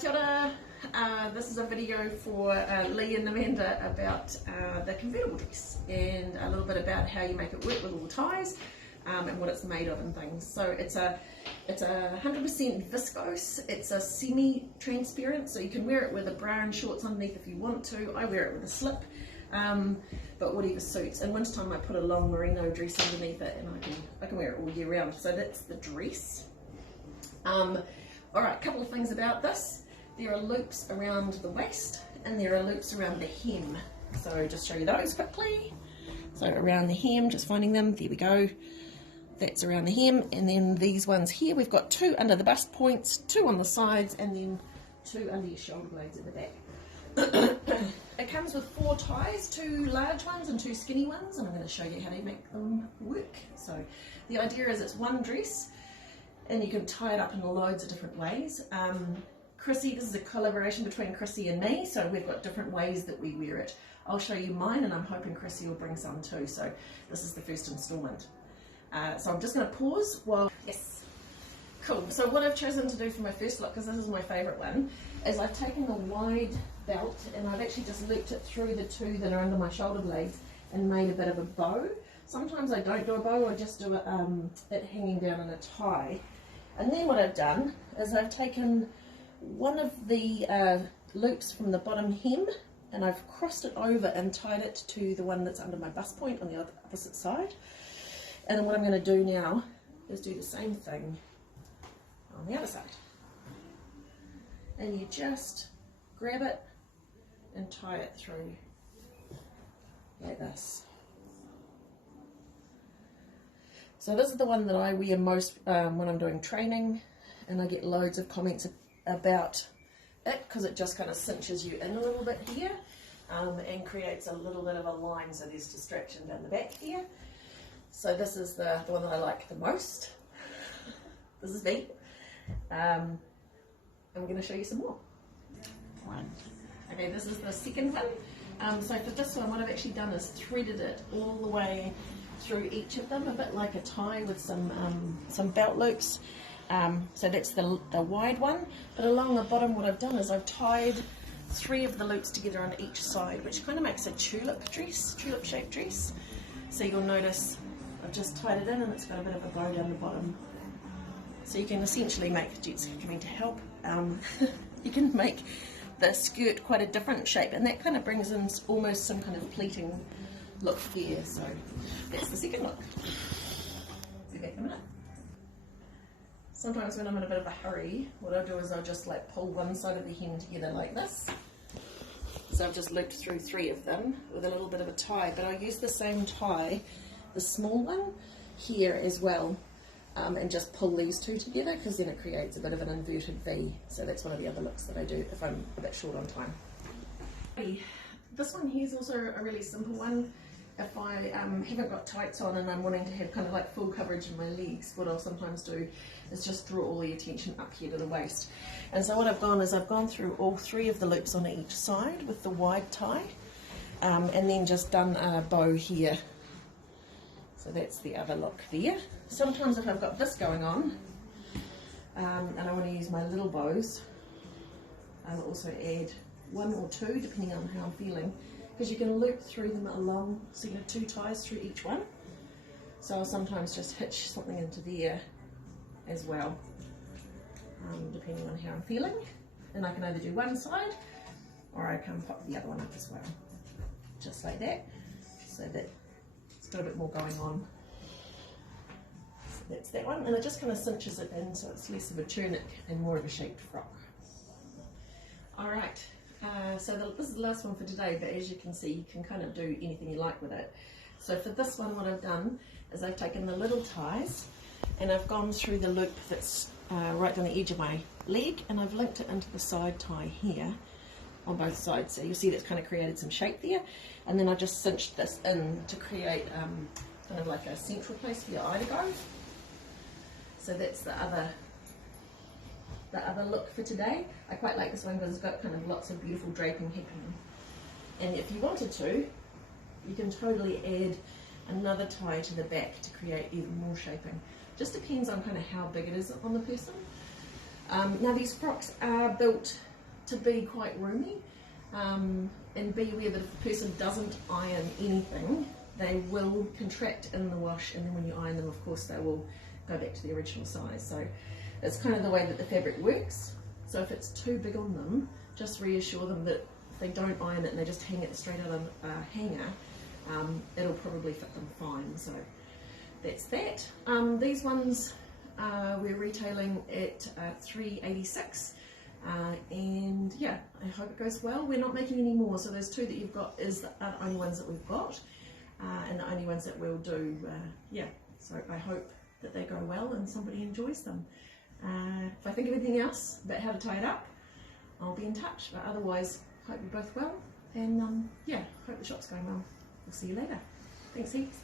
Kia ora. This is a video for Lee and Amanda about the convertible dress and a little bit about how you make it work with all the ties and what it's made of and things. So it's a 100% viscose. It's a semi-transparent, so you can wear it with a bra and shorts underneath if you want to. I wear it with a slip, but whatever suits. In wintertime I put a long merino dress underneath it, and I can wear it all year round. So that's the dress. Alright, a couple of things about this. There are loops around the waist and there are loops around the hem. So just show you those quickly. So around the hem, just finding them, there we go. That's around the hem, and then these ones here, we've got 2 under the bust points, 2 on the sides, and then 2 under your shoulder blades at the back. It comes with 4 ties, 2 large ones and 2 skinny ones, and I'm going to show you how to make them work. So the idea is it's one dress, and you can tie it up in loads of different ways. Chrissy, this is a collaboration between Chrissy and me, so we've got different ways that we wear it. I'll show you mine, and I'm hoping Chrissy will bring some too, so this is the first instalment. So I'm just going to pause while, yes, cool. So what I've chosen to do for my first look, because this is my favourite one, is I've taken a wide belt and I've actually just looped it through the 2 that are under my shoulder blades and made a bit of a bow. Sometimes I don't do a bow, I just do it hanging down in a tie. And then what I've done is I've taken one of the loops from the bottom hem and I've crossed it over and tied it to the one that's under my bust point on the opposite side. And then what I'm going to do now is do the same thing on the other side. And you just grab it and tie it through like this. So this is the one that I wear most when I'm doing training, and I get loads of comments about it because it just kind of cinches you in a little bit here and creates a little bit of a line, so there's distraction down the back here. So this is the one that I like the most. This is me. I'm going to show you some more. Okay, this is the second one. So for this one, what I've actually done is threaded it all the way through each of them, a bit like a tie with some belt loops. So that's the wide one. But along the bottom, what I've done is I've tied 3 of the loops together on each side, which kind of makes a tulip shaped dress. So you'll notice I've just tied it in and it's got a bit of a bow down the bottom. So you can essentially make, Jet's coming to help, you can make the skirt quite a different shape, and that kind of brings in almost some kind of pleating look here. So that's the second look. See back in a minute. Sometimes when I'm in a bit of a hurry, what I'll do is I'll just like pull one side of the hem together like this. So I've just looped through 3 of them with a little bit of a tie, but I'll use the same tie, the small one, here as well, and just pull these 2 together, because then it creates a bit of an inverted V. So that's one of the other looks that I do if I'm a bit short on time. This one here is also a really simple one. If I haven't got tights on and I'm wanting to have kind of like full coverage in my legs, what I'll sometimes do is just draw all the attention up here to the waist. And so what I've done is I've gone through all 3 of the loops on each side with the wide tie, and then just done a bow here. So that's the other look there. Sometimes if I've got this going on and I want to use my little bows, I'll also add 1 or 2 depending on how I'm feeling, because you can loop through them along, so you have 2 ties through each one. So I'll sometimes just hitch something into there as well, depending on how I'm feeling. And I can either do one side or I can pop the other one up as well, just like that, so that it's got a bit more going on. So that's that one, and it just kind of cinches it in so it's less of a tunic and more of a shaped frock. Alright. So this is the last one for today, but as you can see, you can kind of do anything you like with it. So for this one, what I've done is I've taken the little ties and I've gone through the loop that's right down the edge of my leg, and I've linked it into the side tie here on both sides. So you'll see that's kind of created some shape there, and then I just cinched this in to create kind of like a central place for your eye to go. So that's the other look for today. I quite like this one because it's got kind of lots of beautiful draping happening. And if you wanted to, you can totally add another tie to the back to create even more shaping. Just depends on kind of how big it is on the person. Now these frocks are built to be quite roomy, and be aware that if the person doesn't iron anything, they will contract in the wash, and then when you iron them, of course, they will go back to the original size. So it's kind of the way that the fabric works. So if it's too big on them, just reassure them that if they don't iron it and they just hang it straight out of a hanger, it'll probably fit them fine. So that's that. These ones we're retailing at $3.86, and yeah, I hope it goes well. We're not making any more, so those two that you've got are the only ones that we've got, and the only ones that we'll do. Yeah, so I hope that they go well and somebody enjoys them. If I think of anything else about how to tie it up, I'll be in touch. But otherwise, hope you're both well, and yeah, hope the shop's going well. We'll see you later. Thanks heaps.